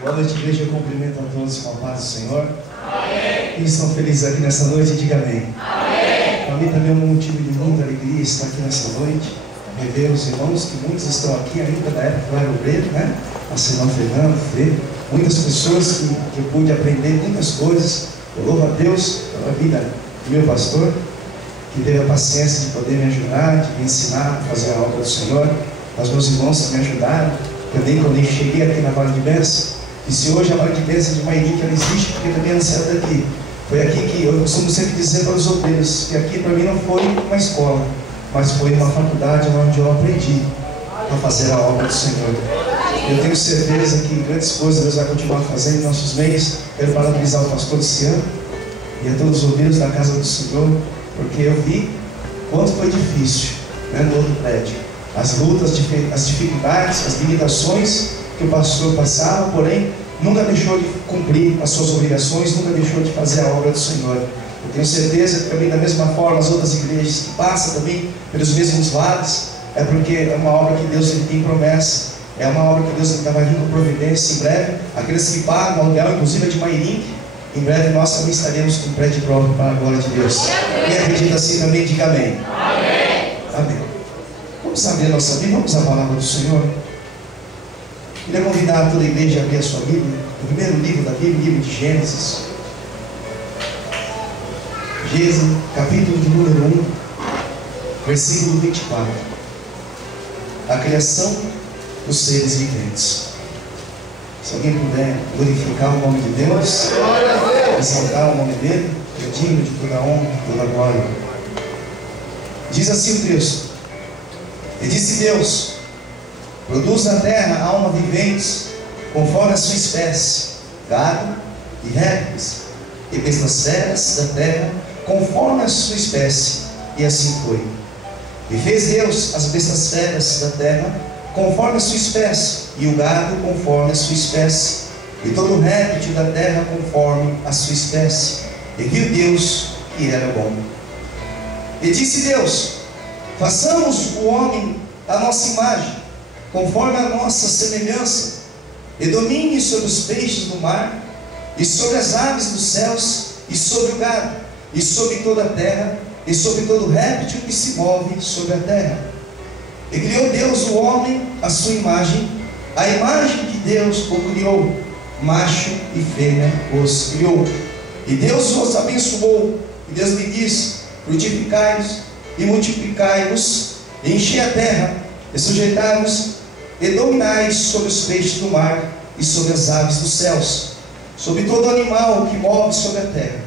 Boa noite, igreja. Eu cumprimento a todos com a paz do Senhor. Amém. Quem estão felizes aqui nessa noite, diga amém. Amém. Para mim também é um motivo de muita alegria estar aqui nessa noite, rever os irmãos, que muitos estão aqui ainda da época do Era Obreiro, né? A senhora Fernando, Fê, muitas pessoas que eu pude aprender muitas coisas. Eu louvo a Deus pela vida do meu pastor, que teve a paciência de poder me ajudar, de me ensinar a fazer a obra do Senhor. Aos meus irmãos que me ajudaram também quando eu cheguei aqui na Vale de Bênção. E se hoje a Vale de Bênção de Mairique ela existe, porque também ela saiu daqui. Foi aqui que eu costumo sempre dizer para os obreiros que aqui para mim não foi uma escola, mas foi uma faculdade onde eu aprendi a fazer a obra do Senhor. Eu tenho certeza que grandes coisas Deus vai continuar fazendo em nossos meios. Quero parabenizar o pastor Luciano e a todos os obreiros da casa do Senhor, porque eu vi quanto foi difícil, né, no outro prédio. As lutas, as dificuldades, as limitações que o pastor passava, porém, nunca deixou de cumprir as suas obrigações, nunca deixou de fazer a obra do Senhor. Eu tenho certeza que também da mesma forma as outras igrejas que passam também pelos mesmos lados, é porque é uma obra que Deus tem promessa, é uma obra que Deus vai vir com providência em breve. Aqueles que pagam aluguel, inclusive de Mairique, em breve nós também estaremos com prédio próprio para a glória de Deus. Quem acredita assim também, diga amém. Amém. Amém. Vamos abrir a nossa Bíblia, vamos à palavra do Senhor. Queria convidar toda a igreja a abrir a sua Bíblia, o primeiro livro da Bíblia, o livro de Gênesis. Gênesis, capítulo de número 1, versículo 24. A criação dos seres viventes. Se alguém puder glorificar o nome de Deus, exaltar o nome dele, é digno de toda honra, toda glória. Diz assim o texto: E disse Deus: produz na terra alma viventes, conforme a sua espécie, gado e répteis, e bestas feras da terra, conforme a sua espécie. E assim foi. E fez Deus as bestas feras da terra, conforme a sua espécie, e o gado conforme a sua espécie, e todo o réptil da terra conforme a sua espécie. E viu Deus que era bom. E disse Deus: façamos o homem à nossa imagem, conforme a nossa semelhança, e domine sobre os peixes do mar, e sobre as aves dos céus, e sobre o gado, e sobre toda a terra, e sobre todo réptil que se move sobre a terra. E criou Deus o homem à sua imagem, a imagem de Deus o criou, macho e fêmea os criou. E Deus os abençoou, e Deus lhe disse: frutificai-vos e multiplicai-vos, e enchei a terra, e sujeitai-vos, e dominai sobre os peixes do mar, e sobre as aves dos céus, sobre todo animal que move sobre a terra.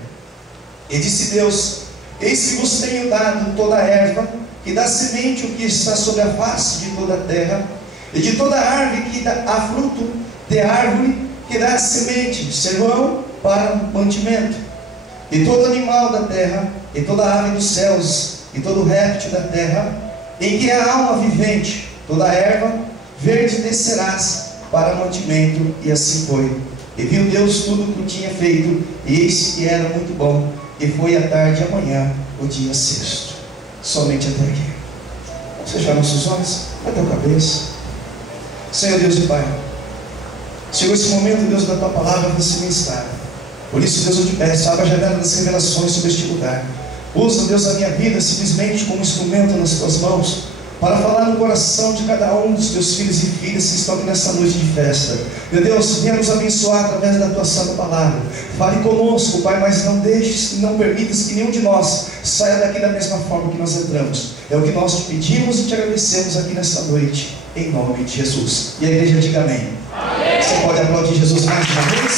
E disse Deus: eis que vos tenho dado toda a erva que dá semente, o que está sobre a face de toda a terra, e de toda árvore que dá fruto, de árvore que dá semente, servão para mantimento, e todo animal da terra, e toda ave dos céus, e todo réptil da terra, em que há alma vivente, toda erva verde descerás para mantimento. E assim foi. E viu Deus tudo o que tinha feito, e eis que era muito bom. E foi à tarde e amanhã, o dia sexto. Somente até aqui. Vamos fechar nossos olhos, bate a cabeça. Senhor Deus e Pai, chegou esse momento, Deus, da Tua palavra nesse ministério. Por isso, Deus, eu te peço, abra a janela das revelações sobre este lugar. Usa, Deus, a minha vida simplesmente como instrumento nas Tuas mãos, para falar no coração de cada um dos Teus filhos e filhas que estão aqui nessa noite de festa. Meu Deus, venha nos abençoar através da Tua santa palavra. Fale conosco, Pai, mas não deixes, não permitas que nenhum de nós saia daqui da mesma forma que nós entramos. É o que nós te pedimos e te agradecemos aqui nesta noite, em nome de Jesus. E a igreja diga amém. Amém. Você pode aplaudir Jesus mais uma vez?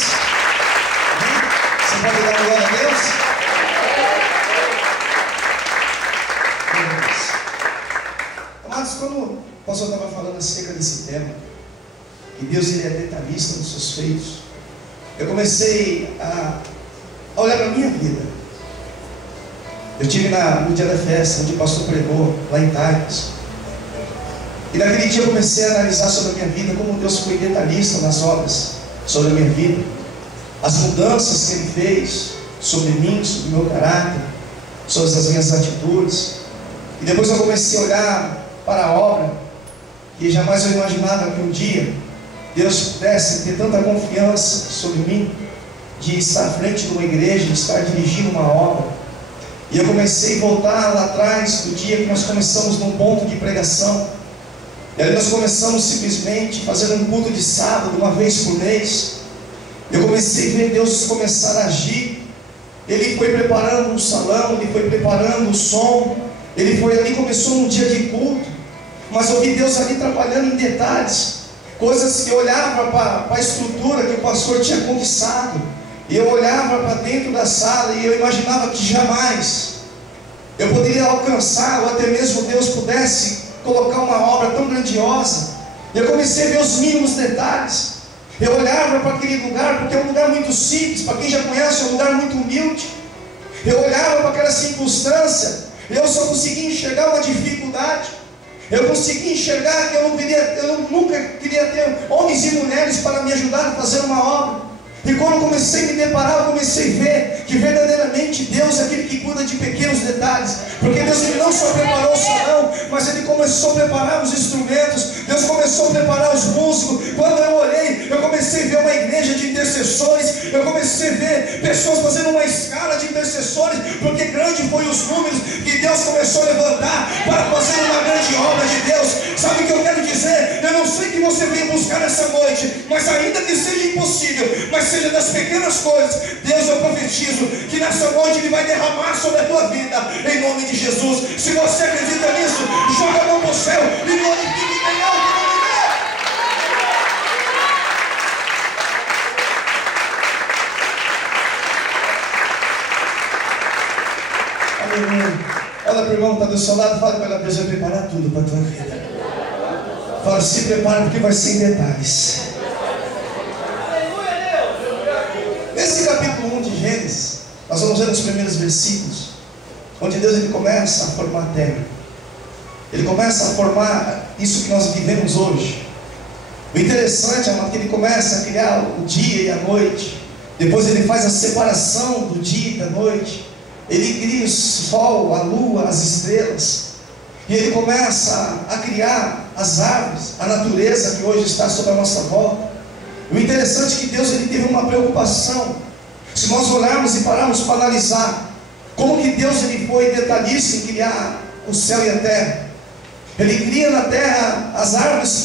Você pode dar glória a Deus? Amados, quando o pastor estava falando acerca desse tema, que Deus ele é detalhista nos seus feitos, eu comecei a olhar para a minha vida. Eu estive no dia da festa, onde o pastor pregou, lá em Taicas. E naquele dia eu comecei a analisar sobre a minha vida, como Deus foi detalhista nas obras sobre a minha vida, as mudanças que Ele fez sobre mim, sobre o meu caráter, sobre as minhas atitudes. E depois eu comecei a olhar para a obra, que jamais eu imaginava que um dia Deus pudesse ter tanta confiança sobre mim, de estar à frente de uma igreja, de estar dirigindo uma obra. E eu comecei a voltar lá atrás, do dia que nós começamos num ponto de pregação. E ali nós começamos simplesmente fazendo um culto de sábado, uma vez por mês. Eu comecei a ver Deus começar a agir. Ele foi preparando um salão, Ele foi preparando o som. Ele foi ali, começou um dia de culto. Mas eu vi Deus ali trabalhando em detalhes. Coisas que eu olhava para a estrutura que o pastor tinha conquistado. E eu olhava para dentro da sala e eu imaginava que jamais eu poderia alcançar, ou até mesmo Deus pudesse colocar uma obra tão grandiosa. Eu comecei a ver os mínimos detalhes. Eu olhava para aquele lugar, porque é um lugar muito simples, para quem já conhece, é um lugar muito humilde. Eu olhava para aquela circunstância, eu só conseguia enxergar uma dificuldade. Eu conseguia enxergar que eu nunca queria ter homens e mulheres para me ajudar a fazer uma obra. E quando eu comecei a me deparar, eu comecei a ver que verdadeiramente Deus é aquele que cuida de pequenos detalhes. Porque Deus ele não só preparou o salão, mas Ele começou a preparar os instrumentos. Deus começou a preparar os músicos. Quando eu olhei, eu comecei a ver uma igreja de intercessores. Eu comecei a ver pessoas fazendo uma escala de intercessores, porque grande foi os números que Deus começou a levantar para fazer uma grande obra de Deus. Sabe o que eu quero dizer? Eu não sei o que você vem buscar nessa noite, mas ainda que seja impossível, mas seja das pequenas coisas, Deus, eu profetizo que nessa noite Ele vai derramar sobre a tua vida, em nome de Jesus. Se você acredita nisso, joga a mão para o céu e glorifique bem alto o nome dele. Aleluia. Olha para o irmão que está do seu lado, fala para ele: Deus vai preparar tudo para a tua vida. Fala: se prepara, porque vai ser em detalhes. Nesse capítulo 1 de Gênesis, nós vamos ver nos primeiros versículos, onde Deus ele começa a formar a terra. Ele começa a formar isso que nós vivemos hoje. O interessante é que Ele começa a criar o dia e a noite. Depois Ele faz a separação do dia e da noite. Ele cria o sol, a lua, as estrelas. E Ele começa a criar as árvores, a natureza que hoje está sobre a nossa volta. O interessante é que Deus ele teve uma preocupação. Se nós olharmos e pararmos para analisar como que Deus ele foi detalhista em criar o céu e a terra. Ele cria na terra as árvores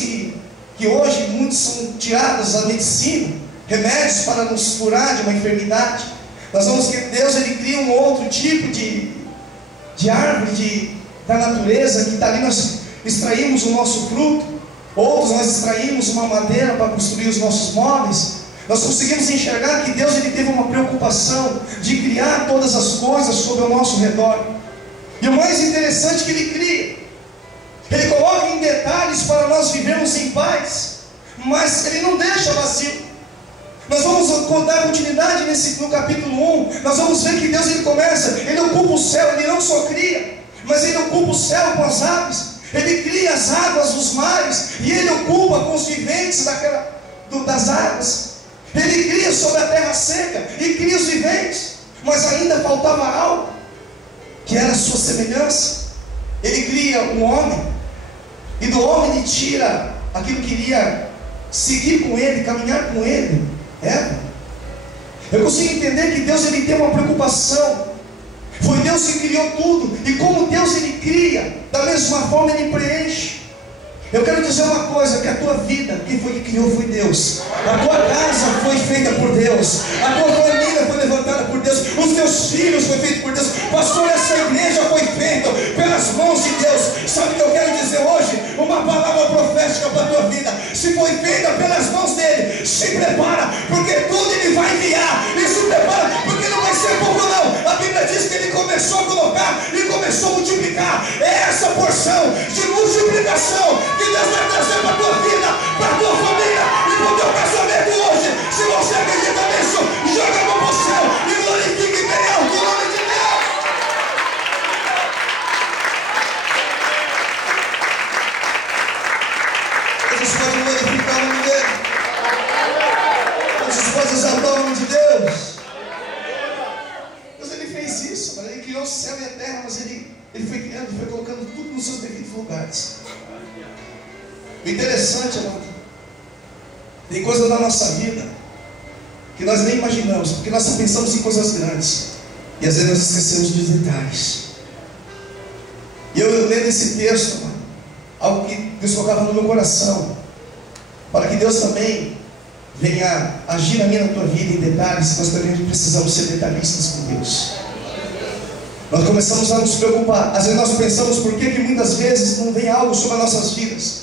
que hoje muitos são tiradas da medicina, remédios para nos curar de uma enfermidade. Nós vamos ver que Deus ele cria um outro tipo de árvore da natureza, que dali nós extraímos o nosso fruto. Outros nós extraímos uma madeira para construir os nossos móveis. Nós conseguimos enxergar que Deus ele teve uma preocupação de criar todas as coisas sobre o nosso redor. E o mais interessante é que Ele cria, Ele coloca em detalhes para nós vivermos em paz, mas Ele não deixa vazio. Nós vamos dar continuidade no capítulo 1. Nós vamos ver que Deus ele começa, Ele ocupa o céu. Ele não só cria, mas Ele ocupa o céu com as aves. Ele cria as águas, os mares, e Ele ocupa com os viventes das águas. Ele cria sobre a terra seca e cria os viventes. Mas ainda faltava algo, que era a sua semelhança. Ele cria um homem, e do homem Ele tira aquilo que iria seguir com Ele, caminhar com Ele, Eva. Eu consigo entender que Deus ele tem uma preocupação. Foi Deus que criou tudo, e como Deus ele cria, da mesma forma Ele preenche. Eu quero dizer uma coisa, que a tua vida, quem foi que criou foi Deus. A tua casa foi feita por Deus. A tua família foi levantada por Deus. Os teus filhos foi feito por Deus. Pastor, essa igreja foi feita pelas mãos de Deus. Sabe o que eu quero dizer hoje? Uma palavra profética para a tua vida. Se foi feita pelas mãos dele, se prepara, porque tudo Ele vai enviar. E se prepara, porque não vai ser pouco não. A Bíblia diz que Ele começou a colocar e começou a multiplicar. É essa porção de multiplicação que Deus vai trazer para a tua vida, para a tua família e para o teu casamento hoje. Se você acredita nisso, joga a mão para o céu e glorifique bem alto o nome de Deus. Todos podem glorificar o nome dele. Todas as coisas exaltar o nome de Deus. Deus ele fez isso, mas Ele criou o céu e a terra, mas Ele foi criando, Ele foi colocando tudo nos seus devidos lugares. O interessante, amado, Tem coisas na nossa vida que nós nem imaginamos, porque nós só pensamos em coisas grandes, e às vezes nós esquecemos dos detalhes. E eu lendo esse texto, algo que Deus colocava no meu coração, para que Deus também venha agir na minha, na tua vida em detalhes. Nós também precisamos ser detalhistas com Deus. Nós começamos a nos preocupar. Às vezes nós pensamos por que muitas vezes não vem algo sobre as nossas vidas,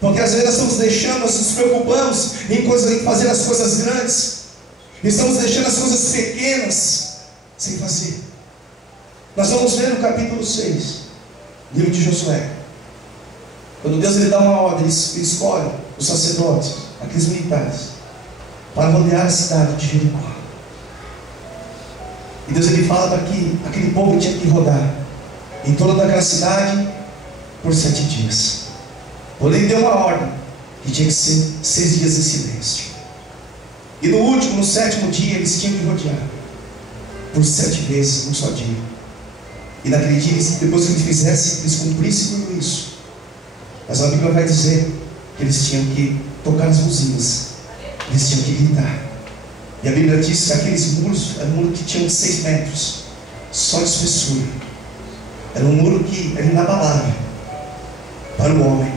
porque às vezes nós estamos deixando, nós nos preocupamos em fazer as coisas grandes, estamos deixando as coisas pequenas sem fazer. Nós vamos ver no capítulo 6, livro de Josué, quando Deus dá uma ordem, ele escolhe os sacerdotes, aqueles militares, para rodear a cidade de Jericó. E Deus fala para que aquele povo tinha que rodar em torno daquela cidade por 7 dias. Porém deu uma ordem que tinha que ser 6 dias em silêncio. E no último, no 7º dia, eles tinham que rodear por 7 vezes num só dia. E naquele dia, depois que eles fizessem, eles cumprissem tudo isso. Mas a Bíblia vai dizer que eles tinham que tocar as buzinas, eles tinham que gritar. E a Bíblia diz que aqueles muros eram muros que tinham 6 metros só de espessura. Era um muro que era inabalável para o homem.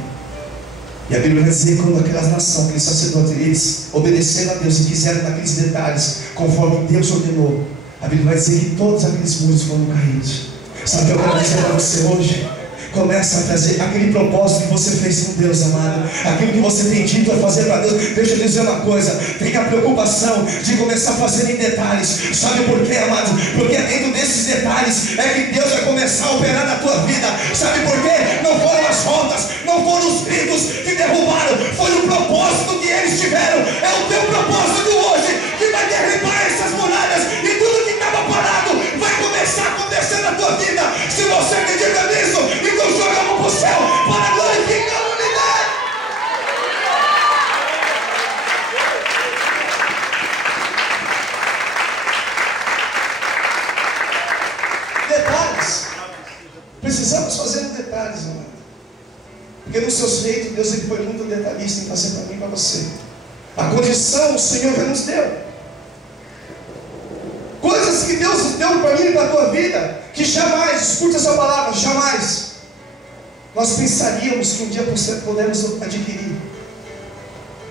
E a Bíblia vai dizer que quando aquela nação, aqueles sacerdotes, eles obedeceram a Deus e fizeram naqueles detalhes conforme Deus ordenou, a Bíblia vai dizer que todos aqueles muros foram caídos. Sabe o que eu quero dizer para você hoje? Começa a trazer aquele propósito que você fez com Deus, amado. Aquilo que você tem dito a fazer para Deus. Deixa eu dizer uma coisa: tenha a preocupação de começar a fazer em detalhes. Sabe por quê, amado? Porque dentro desses detalhes é que Deus vai começar a operar na tua vida. Sabe por quê? Não foram as rotas, não foram os gritos que derrubaram, foi o propósito que eles tiveram. É o teu propósito hoje que vai derribar essas muralhas, e tudo que estava parado vai começar a acontecer na tua vida. Se você acredita nisso, então joga a mão para o céu para glorificar a unidade. Detalhes. Precisamos fazer detalhes, amado. Porque nos seus feitos, Deus foi muito detalhista em fazer para mim e para você. A condição o Senhor já nos deu. Coisas que Deus deu para mim e para a tua vida, que jamais, escute essa palavra, jamais nós pensaríamos que um dia podemos adquirir.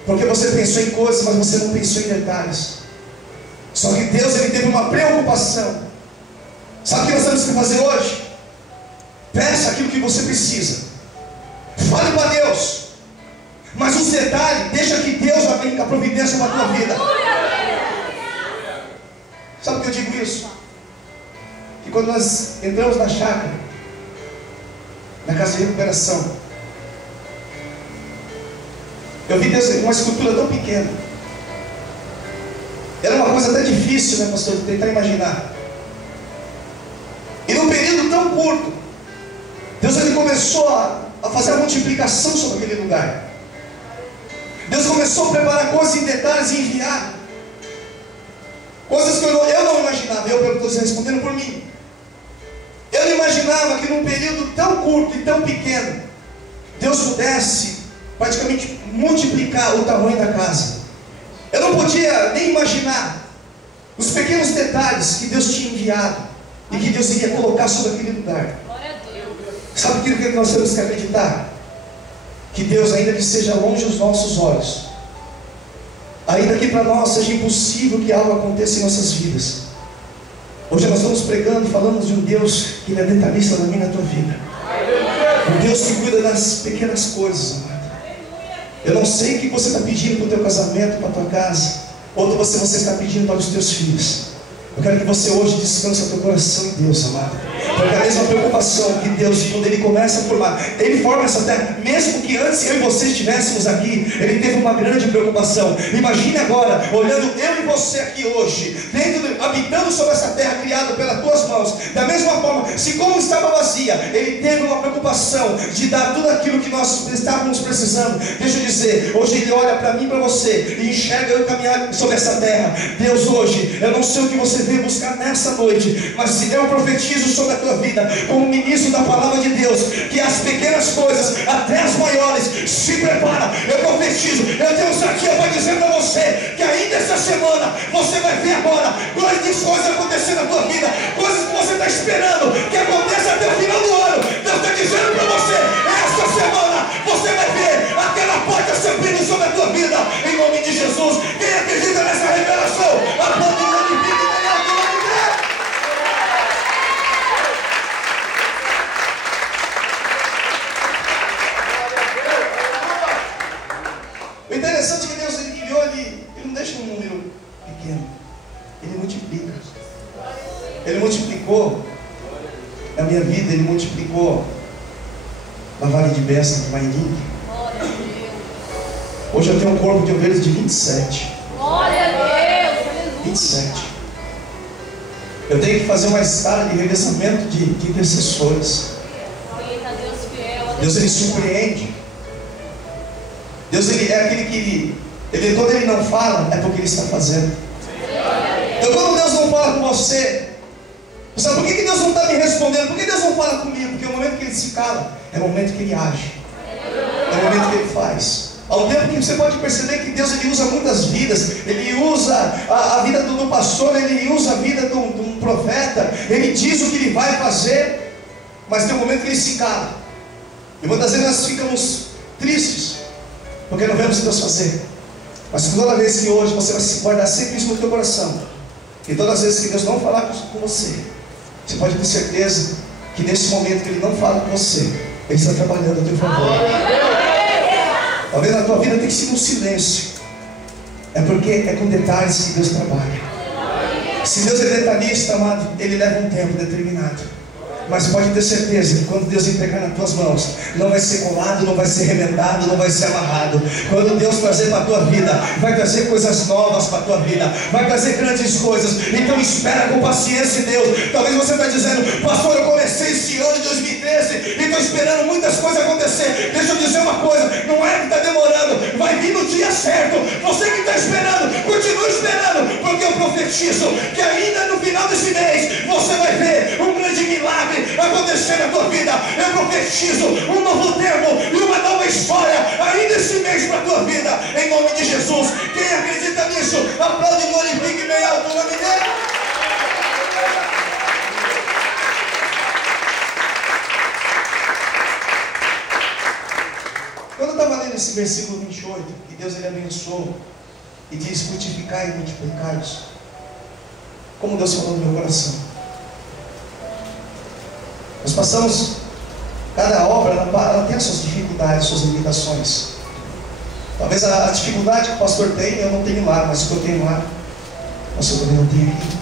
Porque você pensou em coisas, mas você não pensou em detalhes. Só que Deus teve uma preocupação. Sabe o que nós temos que fazer hoje? Peça aquilo que você precisa, fale para Deus, mas os detalhes, deixa que Deus aplique a providência na tua vida. Sabe por que eu digo isso? Que quando nós entramos na chácara, na casa de recuperação, eu vi Deus uma escultura tão pequena. Era uma coisa até difícil, né, pastor, de tentar imaginar. E num período tão curto, Deus começou a fazer a multiplicação sobre aquele lugar. Deus começou a preparar coisas em detalhes e enviar. Coisas que eu não imaginava. Eu estou respondendo por mim. Eu não imaginava que num período tão curto e tão pequeno, Deus pudesse praticamente multiplicar o tamanho da casa. Eu não podia nem imaginar os pequenos detalhes que Deus tinha enviado e que Deus iria colocar sobre aquele lugar. Sabe aquilo que nós temos que acreditar? Que Deus, ainda que seja longe os nossos olhos, ainda que para nós seja impossível que algo aconteça em nossas vidas. Hoje nós estamos pregando e falamos de um Deus que Ele é detalhista na minha e na tua vida. Um Deus que cuida das pequenas coisas, amado. Eu não sei o que você está pedindo para o teu casamento, para a tua casa, ou você está pedindo para os teus filhos. Eu quero que você hoje descanse o teu coração em Deus, amado. Porque a mesma preocupação que Deus, quando Ele começa a formar, Ele forma essa terra. Mesmo que antes eu e você estivéssemos aqui, Ele teve uma grande preocupação. Imagine agora, olhando eu e em você aqui hoje, habitando sobre essa terra criada pelas tuas mãos, da mesma forma, se como estava vazia, Ele teve uma preocupação de dar tudo aquilo que nós estávamos precisando. Deixa eu dizer, hoje Ele olha para mim e para você e enxerga eu caminhar sobre essa terra. Deus, hoje, eu não sei o que você veio buscar nessa noite, mas se eu profetizo sobre a tua vida, como ministro da palavra de Deus, que as pequenas coisas, até as maiores, se prepara. Eu profetizo, eu tenho ousadia para dizer para você, que ainda essa semana, você vai ver agora, grandes coisas acontecendo na tua vida, coisas que você está esperando, que aconteça até o final do ano. Deus está dizendo para você, esta semana, você vai ver aquela porta se abrindo sobre a tua vida, em nome de Jesus. Quem acredita nessa revelação, aplaude o nome de Deus. O interessante é que Deus, Ele criou, Ele não deixa um número pequeno, Ele multiplica. Ele multiplicou na minha vida, Ele multiplicou na Vale de Bessa, no Mairi. Hoje eu tenho um corpo de ovelhas de 27. Glória a Deus, aleluia. 27. Eu tenho que fazer uma escala de revezamento de intercessores. Deus, Ele surpreende. Deus, Ele é aquele que quando Ele não fala, é porque Ele está fazendo. Então quando Deus não fala com você, sabe por que Deus não está me respondendo? Por que Deus não fala comigo? Porque o momento que Ele se cala, é o momento que Ele age, é o momento que Ele faz. Ao tempo que você pode perceber que Deus, Ele usa muitas vidas. Ele usa a vida do pastor, Ele usa a vida de um profeta. Ele diz o que Ele vai fazer, mas tem um momento que Ele se cala. E muitas vezes nós ficamos tristes, porque não vemos Deus fazer. Mas toda vez que hoje você vai se guardar sempre isso no teu coração, e todas as vezes que Deus não falar com você, você pode ter certeza que nesse momento que Ele não fala com você, Ele está trabalhando a teu favor. Talvez na tua vida tenha sido um silêncio, é porque é com detalhes que Deus trabalha. Se Deus é detalhista, amado, Ele leva um tempo determinado. Mas pode ter certeza que quando Deus entregar nas tuas mãos, não vai ser colado, não vai ser remendado, não vai ser amarrado. Quando Deus trazer para a tua vida, vai trazer coisas novas para a tua vida, vai trazer grandes coisas. Então espera com paciência em Deus. Talvez você está dizendo, pastor, eu comecei esse ano de 2013 e estou esperando muitas coisas acontecer. Deixa eu dizer uma coisa, não é que está demorando, vai vir no dia certo. Você que está esperando, continue esperando, porque eu profetizo que ainda no final desse mês, você vai ver um grande milagre acontecer na tua vida. Eu profetizo um novo tempo e uma nova história ainda esse mês para a tua vida, em nome de Jesus. Quem acredita nisso, aplaude e glorifique bem alto o nome dele. Quando eu estava lendo esse versículo 28, que Deus Ele abençoou e diz frutificar e multiplicar-vos, como Deus falou no meu coração. Nós passamos, cada obra ela tem as suas dificuldades, suas limitações. Talvez a dificuldade que o pastor tem, eu não tenho lá, mas o que eu tenho lá, o pastor também não tem aqui.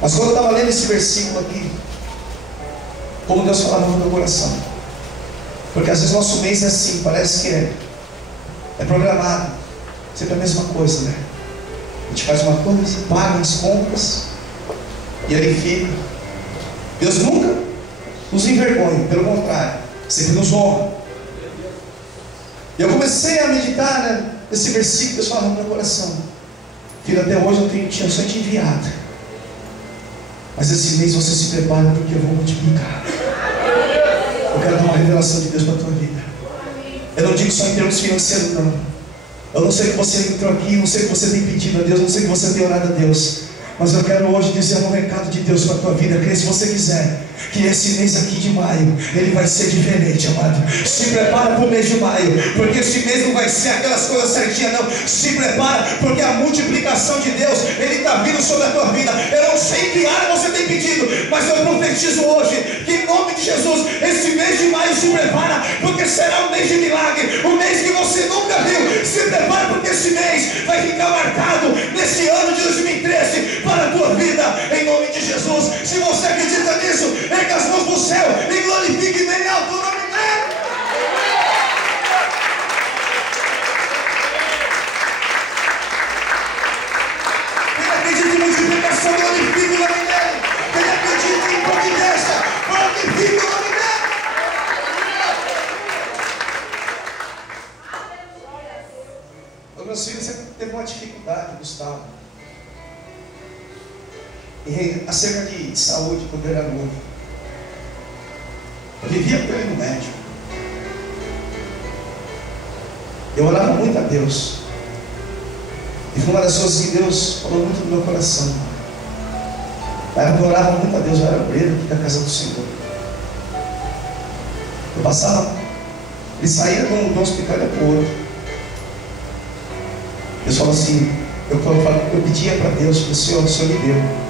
Mas quando eu estava lendo esse versículo aqui, como Deus falava no meu coração, porque às vezes nosso mês é assim, parece que é programado, sempre a mesma coisa, né? A gente faz uma coisa, paga as contas, e ele fica. Deus nunca nos envergonha, pelo contrário, sempre nos honra. E eu comecei a meditar, né, nesse versículo, Deus falava no meu coração, filho, até hoje eu tinha só te enviado, mas esse mês você se prepara, porque eu vou multiplicar. Eu quero dar uma revelação de Deus para a tua vida. Eu não digo só em termos financeiros, não. Eu não sei que você entrou aqui, não sei que você tem pedido a Deus, não sei que você tem orado a Deus, mas eu quero hoje dizer um recado de Deus para a tua vida. Crê se você quiser, que esse mês aqui de maio, ele vai ser diferente, amado. Se prepara para o mês de maio, porque esse mês não vai ser aquelas coisas certinhas, não. Se prepara, porque a multiplicação de Deus, ele está vindo sobre a tua vida. Eu não sei que área você tem pedido, mas eu profetizo hoje, que em nome de Jesus, esse mês de maio se prepara, porque será um mês de milagre, um mês que você nunca viu. Se prepara, porque esse mês vai ficar marcado nesse ano de 2013 para a tua vida, em nome de Jesus. Se você acredita nisso, erga as mãos para o céu e glorifique bem alto o nome dele. faculdade, Gustavo, e acerca de saúde, quando eu era novo. Eu vivia com ele no médico. Eu orava muito a Deus. E foi uma das coisas que Deus falou muito no meu coração. Na época eu orava muito a Deus, eu era obreiro aqui da casa do Senhor. Eu passava, ele saía de um hospital para o outro. Deus falou assim, eu pedia para Deus, o Senhor me deu.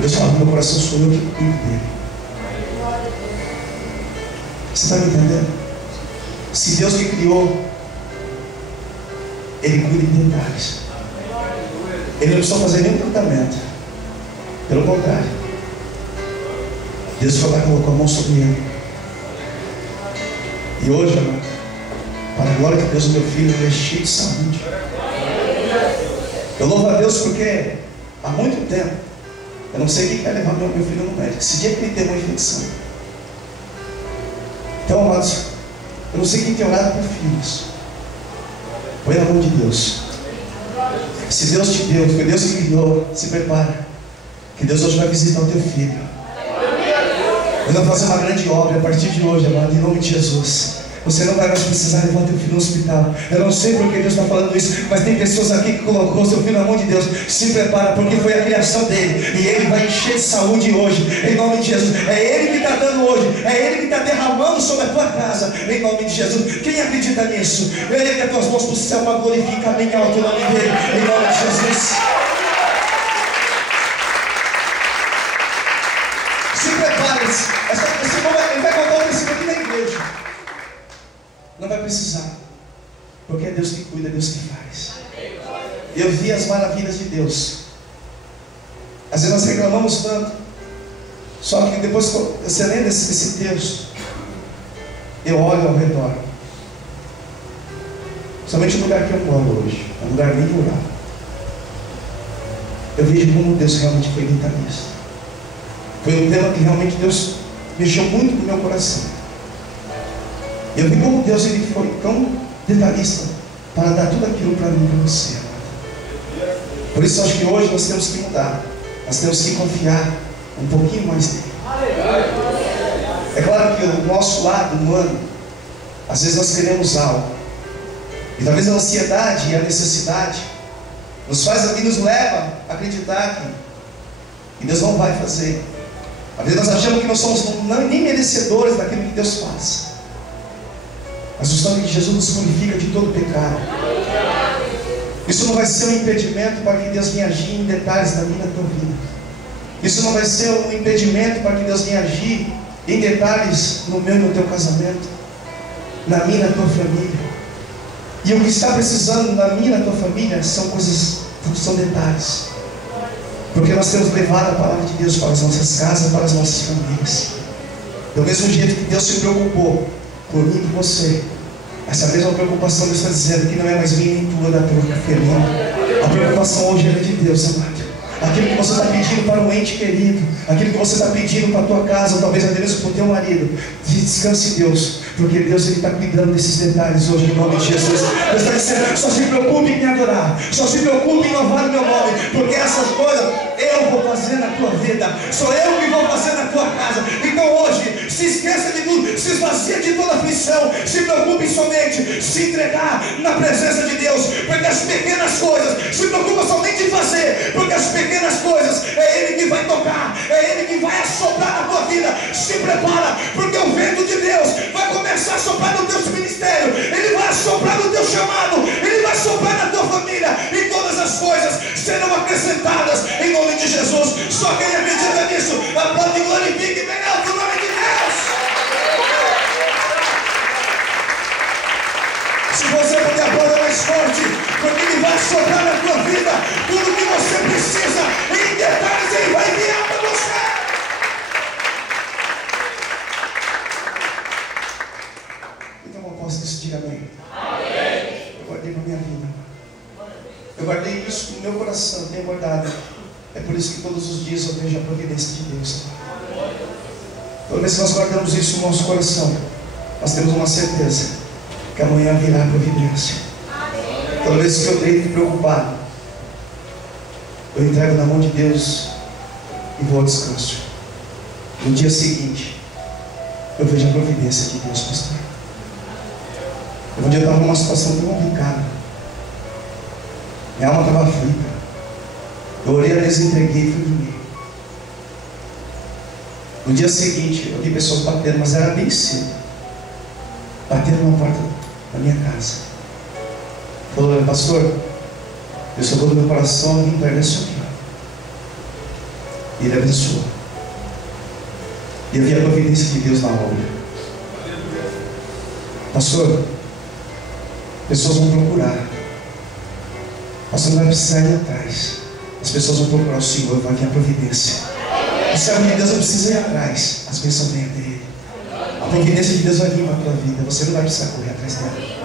Deus falava no meu coração, sou eu que cuido dele. Você está me entendendo? Se Deus me criou, Ele cuida de detalhes. Ele não precisa fazer nenhum tratamento. Pelo contrário, Deus foi lá e colocou a mão sobre ele. E hoje, amado, para a glória de Deus, o meu filho é cheio de saúde. Eu louvo a Deus porque há muito tempo eu não sei quem vai levar meu filho no médico. Esse dia que ele teve uma infecção. Então, amados, eu não sei quem tem orado por filhos. Põe na mão de Deus. Se Deus te deu, foi Deus que criou, se prepara, que Deus hoje vai visitar o teu filho. Eu vou fazer uma grande obra a partir de hoje, amado, em nome de Jesus. Você não vai mais precisar levar teu filho no hospital. Eu não sei porque Deus está falando isso, mas tem pessoas aqui que colocou seu filho na mão de Deus. Se prepara, porque foi a criação dele, e ele vai encher de saúde hoje, em nome de Jesus. É ele que está dando hoje, é ele que está derramando sobre a tua casa, em nome de Jesus. Quem acredita nisso? Ergue as tuas mãos para o céu para glorificar bem alto o nome dele, em nome de Jesus. Se prepare-se. Ele vai contar o princípio aqui na igreja. Não vai precisar, porque é Deus que cuida, é Deus que faz. Eu vi as maravilhas de Deus. Às vezes nós reclamamos tanto, só que depois que você lê esse texto, eu olho ao redor. Somente o lugar que eu moro hoje é um lugar bem rural. Eu vejo como Deus realmente foi detalhista. Foi um tema que realmente Deus mexeu muito com o meu coração. Eu vi como Deus ele foi tão detalhista para dar tudo aquilo para mim e para você. Por isso acho que hoje nós temos que mudar. Nós temos que confiar um pouquinho mais nele. É claro que o nosso lado humano, às vezes nós queremos algo. E talvez a ansiedade e a necessidade nos faz e nos leva a acreditar que Deus não vai fazer. Às vezes nós achamos que nós somos nem merecedores daquilo que Deus faz. Mas o sangue de Jesus nos purifica de todo pecado. Isso não vai ser um impedimento para que Deus venha agir em detalhes da minha e da tua vida. Isso não vai ser um impedimento para que Deus venha agir em detalhes no meu e no teu casamento, na minha e na tua família. E o que está precisando na minha e na tua família são coisas, são detalhes. Porque nós temos levado a palavra de Deus para as nossas casas, para as nossas famílias. Do mesmo jeito que Deus se preocupou por mim e por você, essa mesma preocupação Deus está dizendo que não é mais minha nem tua, da tua família. A preocupação hoje é de Deus, amado. Aquilo que você está pedindo para um ente querido, aquilo que você está pedindo para a tua casa, ou talvez até mesmo para o teu marido, descanse em Deus, porque Deus está cuidando desses detalhes hoje, em nome de Jesus. Deus está dizendo, só se preocupe em me adorar, só se preocupe em louvar o meu nome, porque essas coisas eu vou fazer na tua vida, sou eu que vou fazer na tua casa. Então hoje, se esqueça de tudo, se esvazie de toda aflição, se preocupe somente, se entregar na presença de Deus, porque as pequenas coisas, se preocupa somente em fazer, porque as pequenas coisas, é Ele que vai tocar, é Ele que vai assoprar na tua vida. Se prepara, porque o vento de Deus vai começar a soprar no teu ministério, Ele vai assoprar no teu chamado, Ele vai soprar na tua família, e todas as coisas serão acrescentadas em nome de Jesus. Só quem acredita nisso, aplaude e glorifique bem alto o nome de Deus. Se você puder aplaudir mais forte, porque Ele vai soprar na tua vida tudo que você precisa, em detalhes Ele vai enviar para você. Então eu posso disso, diga amém. Eu guardei para minha vida. Eu guardei isso no meu coração, tenho guardado. É por isso que todos os dias eu vejo a providência de Deus. Toda vez que nós guardamos isso no nosso coração, nós temos uma certeza que amanhã virá a providência. Toda vez que eu deito preocupado, eu entrego na mão de Deus e vou ao descanso. No dia seguinte, eu vejo a providência de Deus, pastor. Um dia eu estava numa situação tão complicada. Minha alma estava aflita. Eu orei a Deus, entreguei e fui dormir. No dia seguinte, eu vi pessoas batendo, mas era bem cedo. Batendo na porta da minha casa. Falou: pastor, Deus tocou no meu coração e vim perto desse aqui. E Ele abençoou. E eu vi a providência de Deus na obra. Pastor, pessoas vão procurar. Pastor, não vai precisar ir atrás. As pessoas vão procurar o Senhor, vai vir a providência. O servo de Deus não precisa ir atrás. As bênçãos vêm dele. A providência de Deus vai vir para a tua vida. Você não vai precisar correr atrás dela.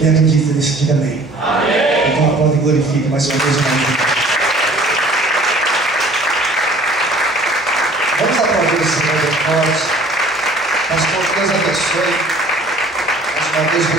Quem acredita nisso, diga amém. Então aplaude e glorifique mais uma vez o nome de Deus. Vamos aplaudir o Senhor de forte. Pastor, Deus abençoe. Mais uma vez.